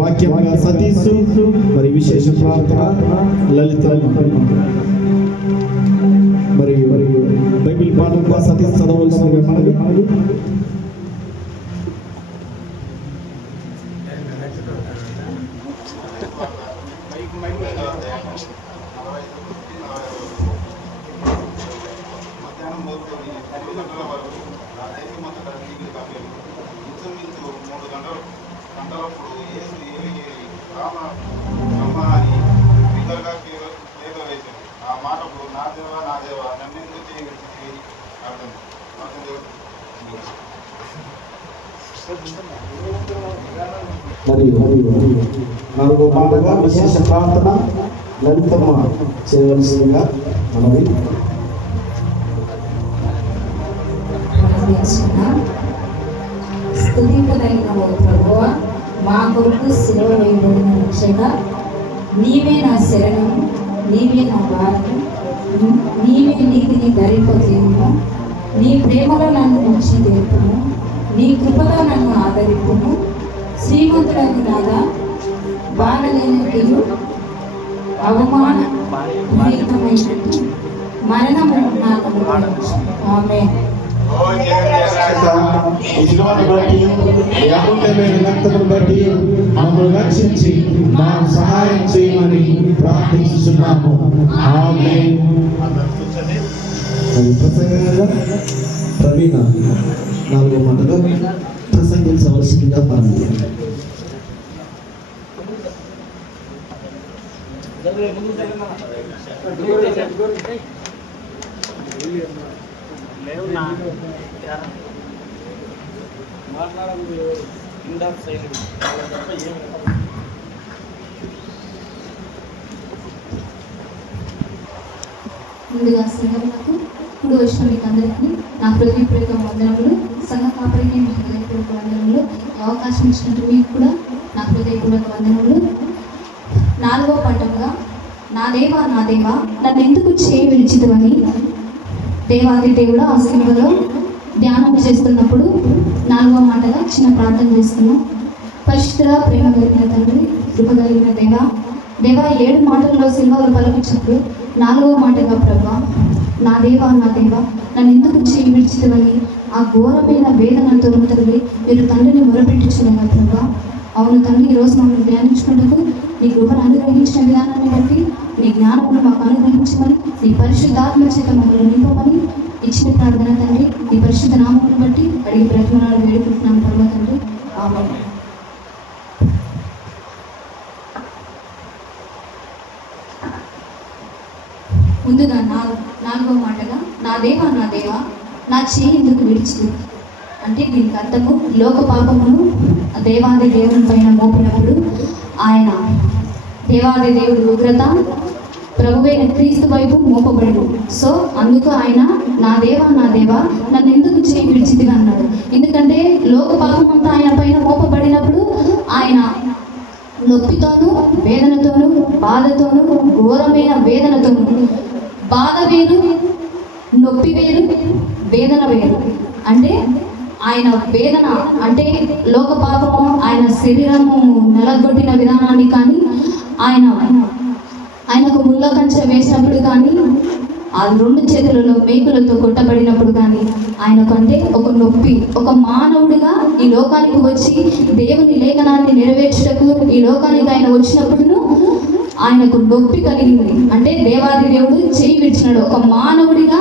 వాక్యంగా సతీష్, మరి విశేష ప్రార్థన లలిత, మరియు బైబిల్ పాఠంగా సతీష్ చదవలసిందిగా మనవి. మరియు నాలుగో మాటగా విశేష ప్రార్థన లలితమ్మ చేయవలసిందిగా మనవి. స్తుతింపదగిన ఓ ప్రభువా, మా కొరకు శిలువ వేయబడిన రక్షక, నీవే నా శరణము, నీవే నా భారము, నీవే నీతిని ధరింపజేయుము. నీ ప్రేమలో నన్ను ఉంచి తెలుపుము, నీ కృపలో నన్ను ఆదరింపుము. శ్రీమంతుడని నాగా బాధలేనట్టు అవమానమైనట్టు మరణము నాకు ఆమె బట్టి మమ్మల్ని రక్షించి మాకు సహాయం చేయమని ప్రార్థిస్తున్నాము. ఆమేన్. ప్రసంగంగా ప్రవీణ నాలుగో మాటగా ప్రసంగించవలసిందిగా ప్రార్థన. ముందుగా సంఘములకు ఇప్పుడు వచ్చిన మీకు అందరికీ నా హృదయపూర్వక వందనములు. సంఘ కాపరికి మీ హృదయపూర్వక వందనములు. అవకాశం ఇచ్చినట్టు మీకు కూడా నా హృదయపూర్వక వందనములు. నాలుగవ పాఠంగా నా దేవా నన్ను ఎందుకు చేయి విడిచిదవని దేవాది దేవుడు ఆ సిలువలో ధ్యానం చేస్తున్నప్పుడు నాలుగవ మాటగా చిన్న ప్రార్థన చేస్తున్నాం. పరిశుద్ధ ప్రేమ కలిగిన తండ్రి, కృప కలిగిన దేవా 7 మాటల్లో సిలువలో పలికించినప్పుడు నాలుగవ మాటగా ప్రభా నా దేవా నన్ను ఎందుకు చేయి విడిచిదవని ఆ ఘోరమైన వేదనతో తండ్రి మీరు తండ్రిని మొరపెట్టించున్నాగా ప్రభా. అవును తండ్రి, ఈరోజు మమ్మల్ని ధ్యానించుకుంటూ నీ కృపను అనుగ్రహించిన విధానాన్ని బట్టి నీ జ్ఞానమును మాకు అనుగ్రహించమని, నీ పరిశుద్ధాత్మ చేత మమ్మల్ని నింపమని ఇచ్చిన ప్రార్థన తండ్రి నీ పరిశుద్ధ నామమును బట్టి అడిగి ప్రతిమనాలు వేడుకుంటున్నాను ప్రభా తండ్రి. ఆమేన్. ముందుగా నాలుగవ మాటగా నా దేవా నా చేయి ఎందుకు విడిచి అంటే దీనికి అర్థము లోక పాపమును దేవాది దేవుని పైన మోపినప్పుడు ఆయన దేవాది దేవుడి ఉగ్రత ప్రభువైన క్రీస్తు వైపు మోపబడను. సో అందుకు ఆయన నా దేవా నన్ను ఎందుకు చేయి విడిచిదిగా అన్నాడు. ఎందుకంటే లోక పాపం అంతా ఆయన పైన మోపబడినప్పుడు ఆయన నొప్పితోనూ వేదనతోనూ బాధతోనూ ఘోరమైన వేదనతోనూ బాధ వేరు, నొప్పి వేరు, వేదన వేరు. అంటే ఆయన వేదన అంటే లోక పాపము, ఆయన శరీరము నలగొట్టిన విధానాన్ని కానీ, ఆయనకు ముళ్ళ కంచె వేసినప్పుడు కానీ, ఆ 2 చేతులలో మేకులతో కొట్టబడినప్పుడు కానీ ఆయనకంటే ఒక నొప్పి, ఒక మానవుడిగా ఈ లోకానికి వచ్చి దేవుని లేఖనాన్ని నెరవేర్చుటకు ఈ లోకానికి ఆయన వచ్చినప్పుడు ఆయనకు నొప్పి కలిగింది. అంటే దేవాది దేవుడు చేయి విడిచినాడు. ఒక మానవుడిగా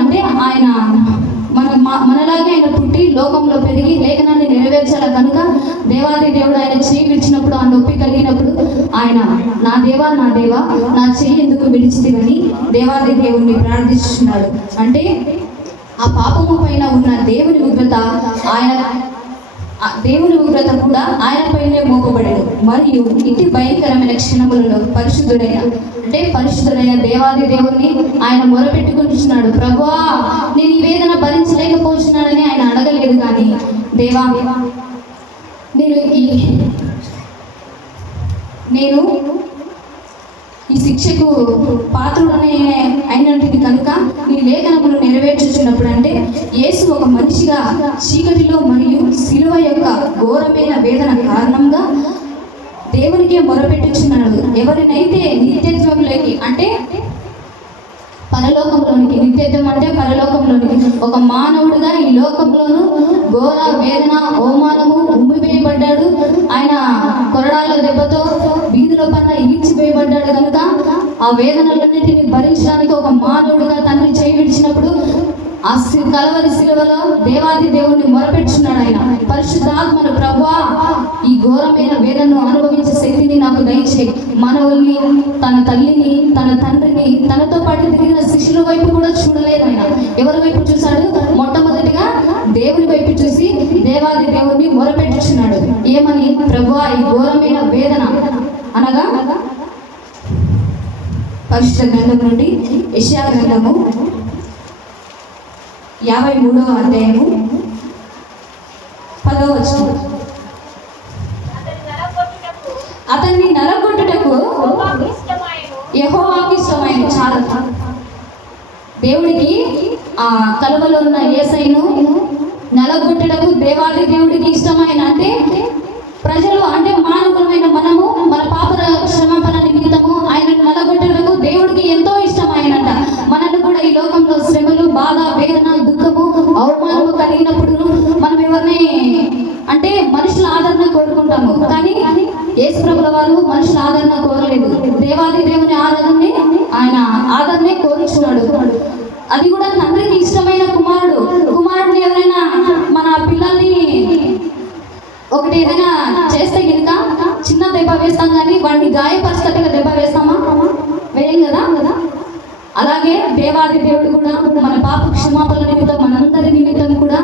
అంటే ఆయన మనలాగే ఆయన పుట్టి లోకంలో పెరిగి లేఖనాన్ని నెరవేర్చాల కనుక దేవాది దేవుడు ఆయన చేయి విడిచినప్పుడు, ఆ నొప్పి కలిగినప్పుడు ఆయన నా దేవా నా చేయి ఎందుకు విడిచితివని దేవాది దేవుణ్ణి ప్రార్థిస్తున్నాడు. అంటే ఆ పాపము పైన ఉన్న దేవుని ఉగ్రత కూడా ఆయన పైనే మోపబడేది. మరియు ఇటు భయంకరమైన క్షణములలో పరిశుద్ధుడైన దేవాది దేవుణ్ణి ఆయన మొరపెట్టుకుంటున్నాడు. ప్రభువా, నేను ఈ వేదన భరించలేకపోతున్నానని ఆయన అడగలేదు. కానీ దేవా, నేను ఈ శిక్షకు పాత్రుడనే అయినటువంటి కనుక నీ లేఖనములు నెరవేర్చుచున్నప్పుడు, అంటే యేసు ఒక మనిషిగా చీకటిలో మరియు శిలువ యొక్క ఘోరమైన వేదన కారణంగా దేవునికే మొరపెట్టుచున్నాడు. ఎవరినైతే నిత్యత్వంలోకి అంటే పరలోకంలోనికి, నిత్యత్వం అంటే పరలోకంలోనికి, ఒక మానవుడిగా ఈ లోకంలోనూ ఘోర వేదన అవమానము ఉమ్మివేయబడ్డాడు. ఆయన కొరడాల దెబ్బతో వీధిలో పైన ఈడ్చివేయబడ్డాడు కనుక ఆ వేదనలన్నింటినీ భరించడానికి ఒక మానవుడిగా తండ్రి చేయి విడిచినప్పుడు ఆ కలవరి శిలువలో దేవాది దేవుణ్ణి మొరపెట్టుచున్నాడు. ఆయన పరిశుద్ధాత్మను, ప్రభువా, ఈ ఘోరమైన వేదనను అనుభవించే శక్తిని నాకు దయచేయి. మనవుల్ని, తన తల్లిని, తన తండ్రిని, తనతో పాటు తిరిగిన శిష్యుల వైపు కూడా చూడలేదు. ఆయన ఎవరి వైపు చూశాడు? మొట్టమొదటిగా దేవుని వైపు చూసి దేవాది దేవుణ్ణి మొరపెట్టుచున్నాడు. ఏమని? ప్రభువా, ఈ ఘోరమైన వేదన అనగా పరిశుద్ధ గ్రంథం నుండి యెషయా గ్రంథము 53వ అధ్యాయము 10వ వచనం. అతన్ని నలగొట్టుటకు యెహోవాకు ఇష్టమైన. చాలా దేవుడికి ఆ కలువలో ఉన్న యేసయ్యను నలగొట్టుటకు దేవాది దేవుడికి ఇష్టమైన. అంటే ప్రజలు, అంటే మానవులమైన మనము మన పాప క్షమాపణ నిమిత్తము ఆయనను నలగొట్టుటకు దేవుడికి ఎంతో ఇష్టమైనంట. మనను కూడా ఈ లోకంలో శ్రమలు, బాధ, వేదన, దుఃఖము, అవమానము కలిగినప్పుడు మనం ఎవరిని అంటే మనుషుల ఆదరణ కోరుకుంటాము. కానీ యేసు ప్రభుల వారు మనుషుల ఆదరణ కోరలేదు. దేవాది దేవుని ఆయన ఆదరణే కోరుచున్నాడు. అది కూడా తండ్రికి ఇష్టమైన కుమారుడిని ఎవరైనా మన పిల్లల్ని ఒకటి ఏదైనా చేస్తే కనుక చిన్న దెబ్బ వేస్తాం, కానీ వాడిని గాయపరిచేటట్టుగా దెబ్బ వేస్తామా? వేయం కదా. అలాగే దేవాది దేవుడు కూడా మన పాప క్షమాపణ నిమిత్తం, మనందరి నిమిత్తం కూడా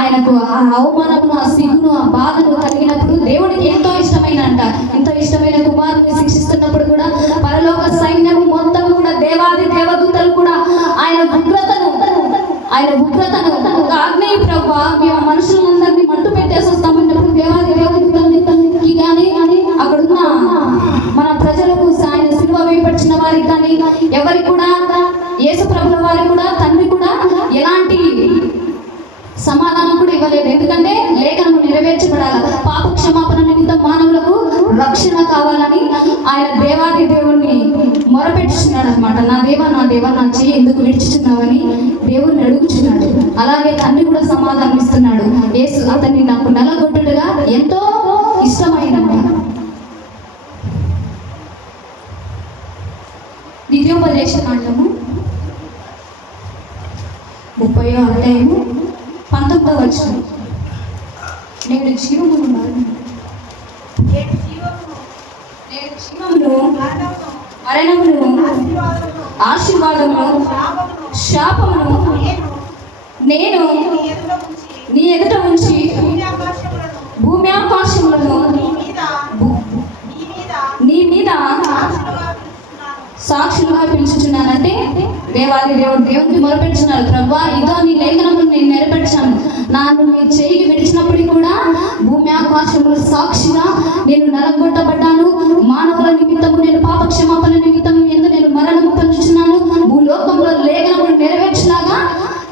ఆయనకు ఆ అవమానమును, ఆ సిగ్గును, ఆ బాధను కలిగినప్పుడు దేవుడికి ఎంతో ఎంతో ఇష్టమైన కుమారుని శిక్షిస్తున్నప్పుడు కూడా పరలోక సైన్యము మొత్తం కూడా దేవాది దేవదూతలు కూడా ఆయన ఉగ్రతను ఒక ఆగ్నేయ ప్రభు మేము మనుషులందరినీ మట్టు పెట్టేసి వస్తామన్నప్పుడు దేవాది దేవదూతలకి కానీ అక్కడున్న మన ప్రజలకు ఆయన సిలువ వేయబడిన వారికి కానీ ఎవరికి కూడా యేసు ప్రభుల వారికి కూడా తండ్రి కూడా ఎలాంటి సమాధానం కూడా ఇవ్వలేదు. ఎందుకంటే లేఖనము నెరవేర్చబడాలి. పాప క్షమాపణ నిమిత్తం మానవులకు రక్షణ కావాలని ఆయన దేవాది దేవుణ్ణి మొరపెట్టుచున్నాడు అనమాట. నా దేవా నా చేయి ఎందుకు విడిచుచున్నావని దేవుణ్ణి అడుగుచున్నాడు. అలాగే తండ్రి కూడా సమాధానం ఇస్తున్నాడు. యేసు అతన్ని నాకు నలగొట్టుడుగా ఎంతో ఇష్టమైనమాట. ద్వితీయోపదేశ కాండము 30వ అధ్యాయము 19వ వచనం. నేను జీవమును మరణమును ఆశీర్వాదమును శాపమును నేను నీ ఎదుట ఉంచి భూమి ఆకాశములను నీ మీద సాక్షులుగా పిలుచుచున్నానంటే దేవాది దేవుడికి మొరపెట్టుచున్నారు. ప్రభువా, ఇదో నీ లేఖనమును నేను నెరవేర్చాను. నన్ను నీ చేయికి విడిచినప్పటికీ కూడా భూమి ఆకాశముల సాక్షిగా నేను నలగొట్టబడ్డాను. మానవుల నిమిత్తము, నేను పాప క్షమాపణ నిమిత్తము నేను మరణము పొందుచున్నాను.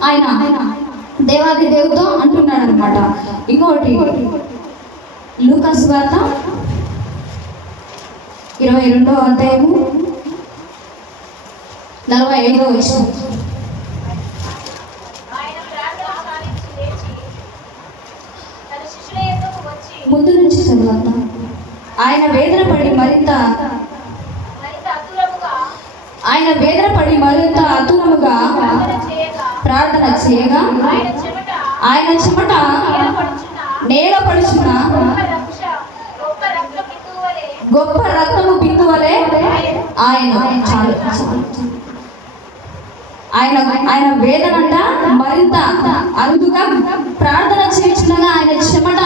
ఆయన దేవాది దేవుడితో అంటున్నాడు అనమాట. ఇంకోటి లూకా సువార్త 22వ అధ్యాయము 45వ వచనం. ముందు నుంచి చదువుతా. ఆయన వేదన పడి మరింత అతురముగా ప్రార్థన చేయగా ఆయన చెమట నేల పడుచున్న గొప్ప రక్తము బిందువలే ఆయన ఆయన వేదన అంట మరింత అరుదుగా ప్రార్థన చేయించుగా ఆయన చెమట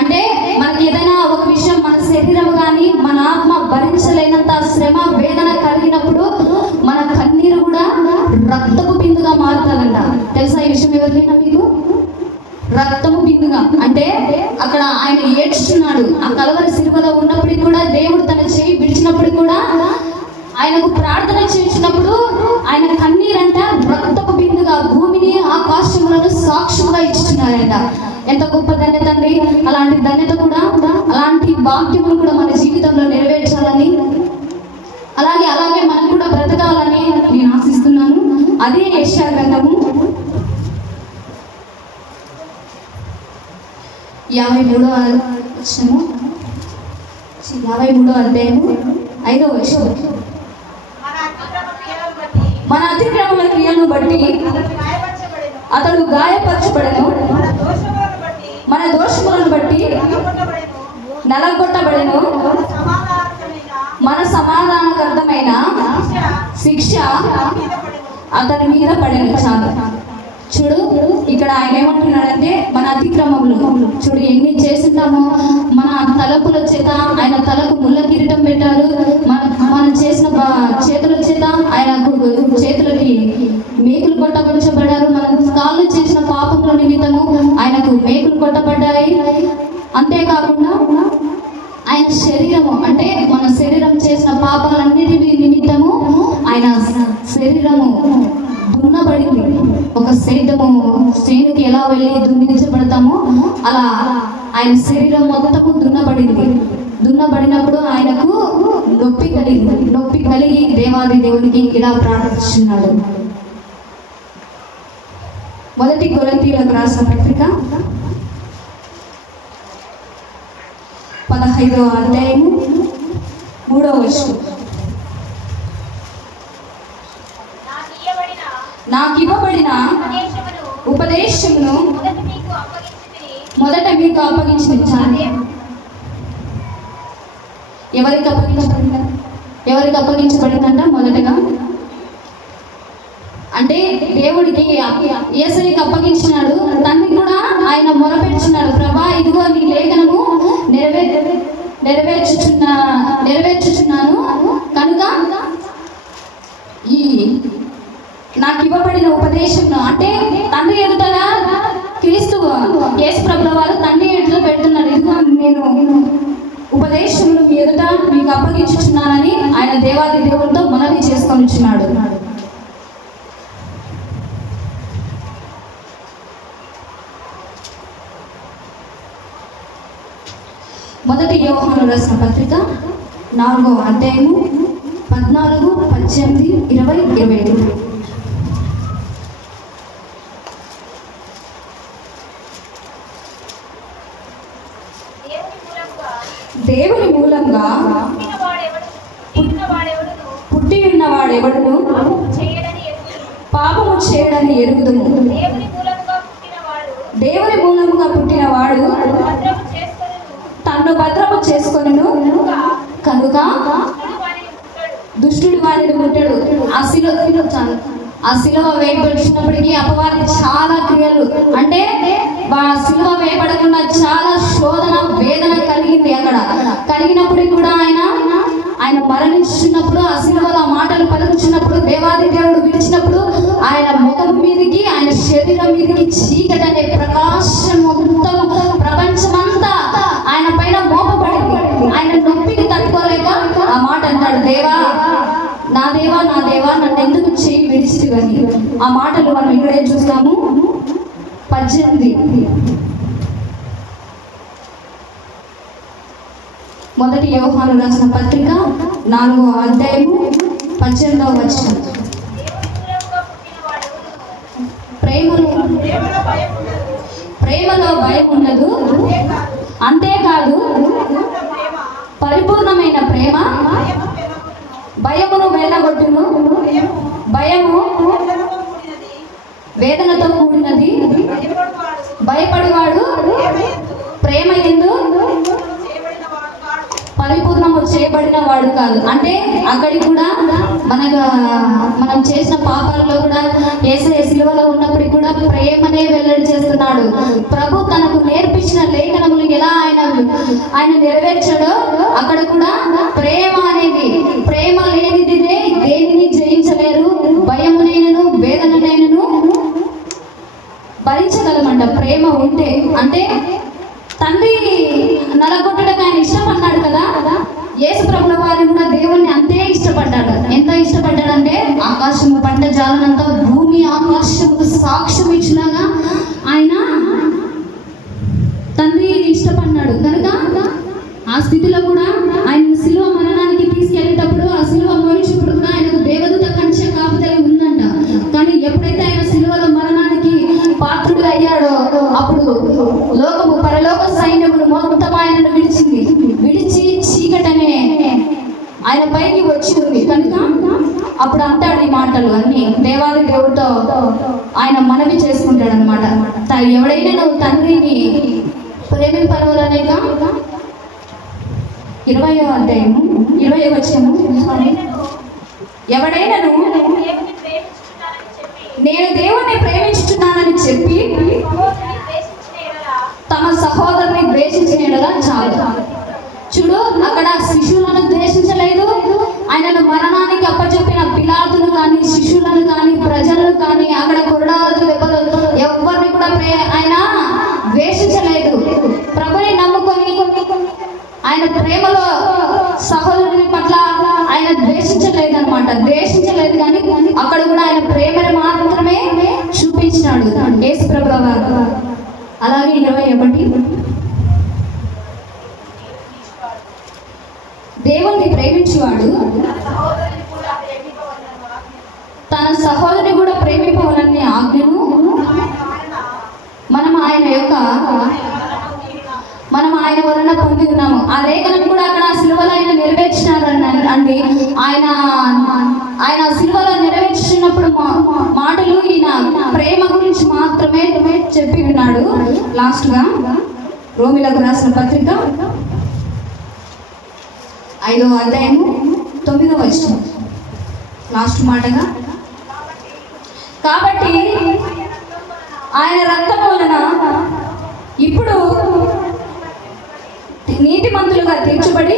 అంటే మనకి ఏదైనా ఒక విషయం మన శరీరం కానీ మన ఆత్మ భరించలేనంత శ్రమ వేదన కలిగినప్పుడు మన కన్నీరు కూడా రక్తపు బిందుగా మారుతుందంట. తెలుసా ఈ విషయం? ఎవరికైనా మీకు రక్తము బిందుగా అంటే అక్కడ ఆయన ఏడ్చున్నాడు. ఆ కలవరి సిలువలో ఉన్నప్పటికీ కూడా దేవుడు తన చేయి విడిచినప్పుడు కూడా ఆయనకు ప్రార్థన చేసినప్పుడు ఆయన కన్నీరంట రక్తపు బిందుగా భూమిని ఆకాశములను సాక్షులుగా ఇచ్చుతున్నారంట. ఎంత గొప్ప ధన్యత అండి! అలాంటి ధన్యత కూడా, అలాంటి వాక్యములు కూడా మన జీవితంలో నెరవేర్చాలని, అలాగే మనం కూడా బ్రతకాలని నేను ఆశిస్తున్నాను. అదే యెషయా గ్రంథము 53వ అధ్యాయము 5వ వచనం. మన అతిక్రమముల క్రియలను బట్టి అతడు గాయపరచబడెను, మన దోషములను బట్టి నలగొట్టబడెను, మన సమాధానకర్థమైన శిక్ష అతని మీద పడెను. చాలు. చూడు, ఇక్కడ ఆయన ఏమంటున్నాడంటే మన అతిక్రమములు చూడు ఎన్ని చేసింటామో. మన తలపుల చేత ఆయన తలకు ముళ్ళ కిరీటం పెట్టారు. మనం చేసిన చేతుల చేత ఆయనకు చేతులకి మేకులు కొట్టబడారు. మనం కాళ్ళు చేసిన పాపముల నిమిత్తము ఆయనకు మేకులు కొట్టబడ్డాయి. అంతేకాకుండా ఆయన శరీరము అంటే మన శరీరం చేసిన పాపాలన్నిటి నిమిత్తము ఆయన శరీరము దున్నబడింది. ఒక శ్రేణుకి ఎలా వెళ్ళి దున్నించబడతామో అలా ఆయన శరీరం మొత్తము దున్నబడినప్పుడు ఆయనకు నొప్పి కలిగి దేవాది దేవునికి ఇలా ప్రార్థిస్తున్నాడు. మొదటి కొరింథీయులకు రాసిన పత్రిక 15వ అధ్యాయము 3వ వచనం. నాకు ఇవ్వబడిన ఉపదేశమును మొదట మీకు అప్పగించాను. ఎవరికి అప్పగించబడిందంట? మొదటగా అంటే దేవుడికి యేసయ్యకి అప్పగించినాడు. తండ్రి కూడా ఆయన మొరపెట్టుచున్నాడు, ప్రభా ఇదిగో నీ లేఖనము నెరవేర్చుచున్నాను కనుక ఈ నాకు ఇవ్వబడిన ఉపదేశంలో అంటే తండ్రి ఎదుటగా క్రీస్తు యేసు ప్రభుల వారు తండ్రి ఎదుట పెడుతున్నాడు. ఇదిగో నేను ఉపదేశములు మీ ఎదుట మీకు అప్పగించుచున్నానని ఆయన దేవాది దేవుడితో మనవి చేసుకొనిచున్నాడు. మొదటి యోహాను రాసిన పత్రిక 4వ అధ్యాయము 14, 18, 20, 25. దేవుని మూలంగా పుట్టి ఉన్నవాడెవడును పాపము చేయడని ఎరుగుదుము. దేవుని మూలముగా పుట్టినవాడు తన్ను భద్రము చేసుకొనును కనుక దుష్టుడు వారిని ముట్టడు. ఆ శిలువ వేయబడినప్పటికీ అపవాది చాలా క్రియలు అంటే శిలువ వేయబడకుండా చాలా శోధన వేదన కలిగింది. అక్కడ కలిగినప్పటికీ కూడా ఆయన మరణించున్నప్పుడు ఆ శిలువలో మాటలు పలుకుచున్నప్పుడు దేవాది దేవుడు విడిచినప్పుడు ఆయన ముఖం మీదకి ఆయన శరీరం మీదకి చీకటి అనే ప్రకాశం మొత్తం ప్రపంచమంతా ఆయన పైన మోపబడింది. ఆయన నొప్పికి తట్టుకోలేక ఆ మాట అంటాడు, దేవా నా దేవా నన్ను ఎందుకు చేయి విడిచి చేసివని. ఆ మాటలు మనం ఇక్కడే చూస్తాము. 18 మొదటి యోహాను రాసిన పత్రిక 4వ అధ్యాయము 18వ వచనం. ప్రేమలో భయం ఉండదు, అంతేకాదు పరిపూర్ణమైన ప్రేమ భయమును వెళ్ళగొట్టును. భయము వేదనతో కూడినది. భయపడివాడు ప్రేమ యందు పరిపూర్ణము చేయబడిన వాడు కాదు. అంటే అక్కడికి కూడా మనం చేసిన పాపాలలో కూడా యేసయ్య సిలువలో ఉన్నప్పటికీ కూడా ప్రేమనే వెల్లడి చేస్తున్నాడు. ప్రభు తనకు నేర్పించిన లేఖనములు ఎలా ఆయన నెరవేర్చాడో అక్కడ కూడా ప్రేమ అనేది, ప్రేమ లేనిదిదే దేనిని జయించలేరు. భయమునైనను వేదననైనను భరించగలమంట ప్రేమ ఉంటే. అంటే తండ్రి నలగొట్టడానికి ఆయన ఇష్టపడ్డాడు కదా. యేసు ప్రభుల వారు కూడా దేవుణ్ణి అంతే ఇష్టపడ్డాడు. ఎంత ఇష్టపడ్డాడంటే ఆకాశము పంట జాలనంతా భూమి ఆకాశముకు సాక్ష్యం ఇచ్చినాగా ఆయన తండ్రిని ఇష్టపడ్డాడు కనుక ఆ స్థితిలో కూడా ఆయన సిలువ మరణానికి తీసుకెళ్ళేటప్పుడు ఆ సిలువ మోయించినప్పుడు కూడా ఆయనకు దేవదూత కంచె కాపుదల ఉందంట. కానీ ఎప్పుడైతే ఆయన సిలువలో మరణానికి పాత్రుడు అయ్యాడో అప్పుడు లోకము పరలోక సైన్యములు మొత్తం ఆయనను విడిచి చీకటనే ఆయన పైకి వచ్చి ఉంది కనుక అప్పుడు అంటాడు ఈ మాటలు అన్ని దేవాది దేవుడితో ఆయన మనవి చేసుకుంటాడు అనమాట. ఎవడైనా నువ్వు తండ్రిని ప్రేమింపరవాలనేక 20వ అధ్యాయము 20వ వచనము. ఎవడైనా నేను దేవుణ్ణి ప్రేమించుచున్నానని చెప్పి తమ సహోదరుని ద్వేషించిన ఎడల చాలు. చూడు, అక్కడ శిశువులను ద్వేషించలేదు. ఆయనను మరణానికి అప్పచెప్పిన పిలాతును కానీ శిశువులను కానీ ప్రజలను కానీ అక్కడ కొరడాలు దెబ్బలు ఎవరిని కూడా ఆయన ద్వేషించలేదు. ప్రభుని నమ్ముకొని ఆయన ప్రేమలో సహోదరుని పట్ల ఆయన ద్వేషించలేదు అనమాట. ద్వేషించలేదు కానీ అక్కడ కూడా ఆయన ప్రేమను మాత్రమే చూపించినాడు యేసు ప్రభుల వారు. అలాగే 21 దేవుణ్ణి ప్రేమించేవాడు తన సహోదరుని కూడా ప్రేమింపవాలనే ఆజ్ఞను మనం ఆయన వలన పొంది ఉన్నాము. ఆ లేఖనం కూడా అక్కడ సిలువలో ఆయన నెరవేర్చినారు అండి. ఆయన సిలువలో నెరవేర్చినప్పుడు మాటలు ఈయన ప్రేమ గురించి మాత్రమే చెప్పి ఉన్నాడు. లాస్ట్గా రోమిలకు రాసిన పత్రిక 5వ అధ్యాయము 9వ వచనం లాస్ట్ మాటగా, కాబట్టి ఆయన రక్తము వలన ఇప్పుడు నీతిమంతులుగా తీర్చబడి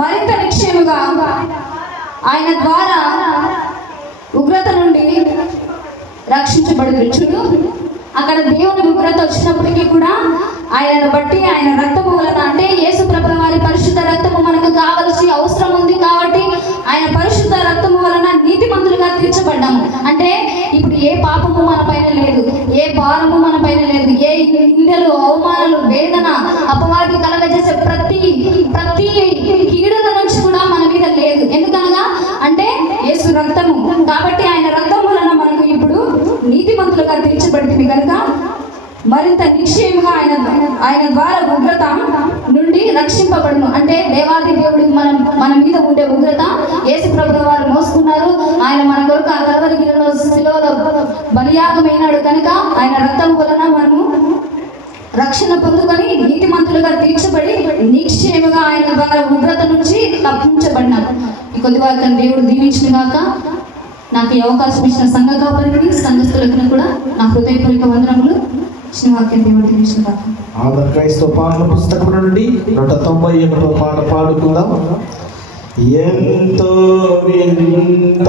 మరింత నిశ్చయముగా ఆయన ద్వారా ఉగ్రత నుండి రక్షించబడి. చూడు, అక్కడ దేవుని ఉగ్రత వచ్చినప్పటికీ కూడా ఆయనను బట్టి ఆయన రక్తము వలన, అంటే యేసు ప్రభుల వారి పరిశుద్ధ రక్తము మనకు కావలసి అవసరం ఉంది కాబట్టి ఆయన పరిశుద్ధ రక్తము వలన నీతిమంతులుగా తీర్చబడ్డాము. అంటే ఇప్పుడు ఏ పాపము మన పైన లేదు, ఏ భారము మన పైన లేదు, ఏ నిందలు అవమానాలు వేదన అపవాది కలగజేసే ప్రతి కీడుల నుంచి కూడా మన మీద లేదు. ఎందుకనగా అంటే యేసు రక్తము కాబట్టి ఆయన రక్తం వలన మనకు ఇప్పుడు నీతిమంతులుగా తీర్చబడింది కనుక మరింత నిశ్చయంగా ఆయన ద్వారా ఉగ్రత నుండి రక్షింపబడును. అంటే దేవాది దేవుడికి మన మీద ఉండే ఉగ్రత యేసు ప్రభుల వారు మోసుకున్నారు. ఆయన మన కొరకు ఆ కల్వరి శిలువలో బలియాగమైనాడు కనుక ఆయన రక్తం వలన మనము రక్షణ పొందుకొని నీతిమంతులుగా తీర్చబడి నిశ్చయముగా ఆయన ద్వారా ఉగ్రత నుంచి తప్పించబడినాం. ఈ కొద్ది వాక్యం దేవుడు దీవించిన గాక. నాకు ఈ అవకాశం ఇచ్చిన సంఘ కాపరికి సంఘస్థులకు కూడా నా హృదయపూర్వక వందనములు. ఇచ్చిన వాక్యం దేవుడు దీవించిన గాక. ఆంధ్ర క్రైస్తవ పాటల పుస్తకం నుండి 191వ పాట పాడుకుందాం. ఎంతో వింత